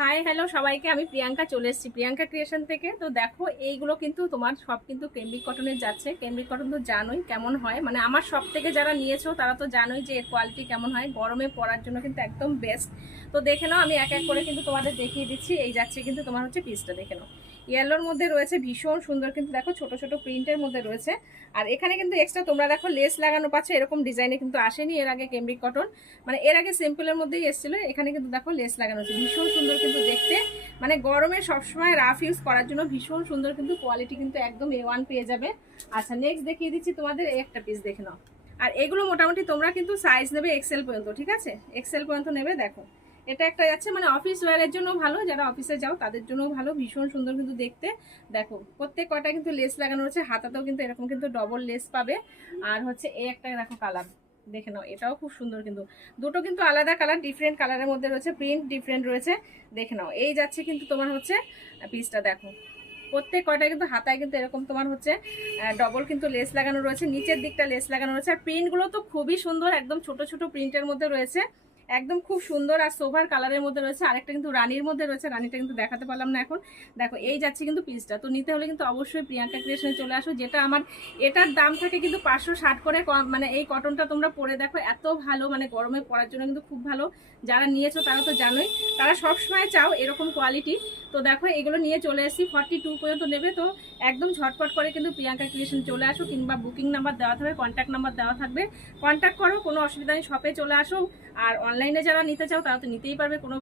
Hi hello সবাইকে, আমি প্রিয়াঙ্কা চলে এসেছি প্রিয়াঙ্কা ক্রিয়েশন থেকে। তো দেখো, এইগুলো কিন্তু তোমার সব কিন্তু কেমব্রিক কটনের যাচ্ছে। কেমব্রিক কটন তো জানোই কেমন হয়, মানে আমার সব থেকে যারা নিয়েছো তারা তো জানোই যে এর কোয়ালিটি কেমন হয়। গরমে পরার জন্য কিন্তু একদম বেস্ট। তো দেখে নাও, আমি এক এক করে কিন্তু তোমাদের দেখিয়ে দিচ্ছি। এই যাচ্ছে কিন্তু তোমার হচ্ছে পিসটা, দেখে নাও। ইয়েলোর মধ্যে রয়েছে, ভীষণ সুন্দর কিন্তু দেখো, ছোট ছোট প্রিন্টের মধ্যে রয়েছে। আর এখানে কিন্তু এক্সট্রা তোমরা দেখো লেস লাগানো পাচ্ছ। এরকম ডিজাইনে কিন্তু আসেনি এর আগে কেমব্রিক কটন, মানে এর আগে সিম্পলের মধ্যেই এসেছিল। এখানে কিন্তু দেখো লেস লাগানো হচ্ছে, ভীষণ সুন্দর কিন্তু দেখতে। মানে গরমে সবসময় রাফ ইউজ করার জন্য ভীষণ সুন্দর কিন্তু কোয়ালিটি কিন্তু একদম A1 পেয়ে যাবে। আচ্ছা, নেক্সট দেখিয়ে দিচ্ছি তোমাদের এই একটা পিস, দেখে নাও। আর এগুলো মোটামুটি তোমরা কিন্তু সাইজ নেবে এক্সেল পর্যন্ত, ঠিক আছে? এক্সেল পর্যন্ত নেবে। দেখো, এটা একটা যাচ্ছে, মানে অফিস ওয়্যারের জন্য ভালো, যারা অফিসে যাও তাদের জন্য ভালো। ভীষণ সুন্দর কিন্তু দেখতে। দেখো, প্রত্যেক কটা কিন্তু লেস লাগানো রয়েছে, হাতাতেও কিন্তু এরকম কিন্তু ডবল লেস পাবে। আর হচ্ছে এই একটা দেখো কালার, দেখে নাও, এটাও খুব সুন্দর কিন্তু। দুটো কিন্তু আলাদা কালার, ডিফারেন্ট কালারের মধ্যে রয়েছে, প্রিন্ট ডিফারেন্ট রয়েছে। দেখে নাও, এই যাচ্ছে কিন্তু তোমার হচ্ছে পিসটা। দেখো, প্রত্যেক কয়টা কিন্তু হাতায় কিন্তু এরকম তোমার হচ্ছে ডবল কিন্তু লেস লাগানো রয়েছে, নিচের দিকটা লেস লাগানো রয়েছে। আর প্রিন্টগুলো তো খুবই সুন্দর, একদম ছোট ছোট প্রিন্টের মধ্যে রয়েছে, একদম খুব সুন্দর। আর সোভার কালারের মধ্যে রয়েছে, আরেকটা কিন্তু রানীর মধ্যে রয়েছে, রানীটা কিন্তু দেখাতে পারলাম না এখন। দেখো, এই যাচ্ছে কিন্তু পিসটা। তো নিতে হলে কিন্তু অবশ্যই প্রিয়াঙ্কা ক্রিয়েশনে চলে আসো। যেটা আমার, এটার দাম থাকে কিন্তু 560 করে। মানে এই কটনটা তোমরা পরে দেখো, এত ভালো, মানে গরমে পরার জন্য কিন্তু খুব ভালো। যারা নিয়েছো তারা তো জানোই, তারা সবসময় চাও এরকম কোয়ালিটি। তো দেখো, এগুলো নিয়ে চলে এসেছি, 42 পর্যন্ত নেবে। তো একদম ঝটপট করে কিন্তু প্রিয়াঙ্কা ক্রিয়েশন চলে আসো, কিংবা বুকিং নাম্বার দেওয়া থাকবে, কন্ট্যাক্ট নাম্বার দেওয়া থাকবে, কন্ট্যাক্ট করো, কোনো অসুবিধা নেই, শপে চলে আসো। আর অনলাইনে যারা নিতে চাও তারা তো নিতেই পারবে, কোনো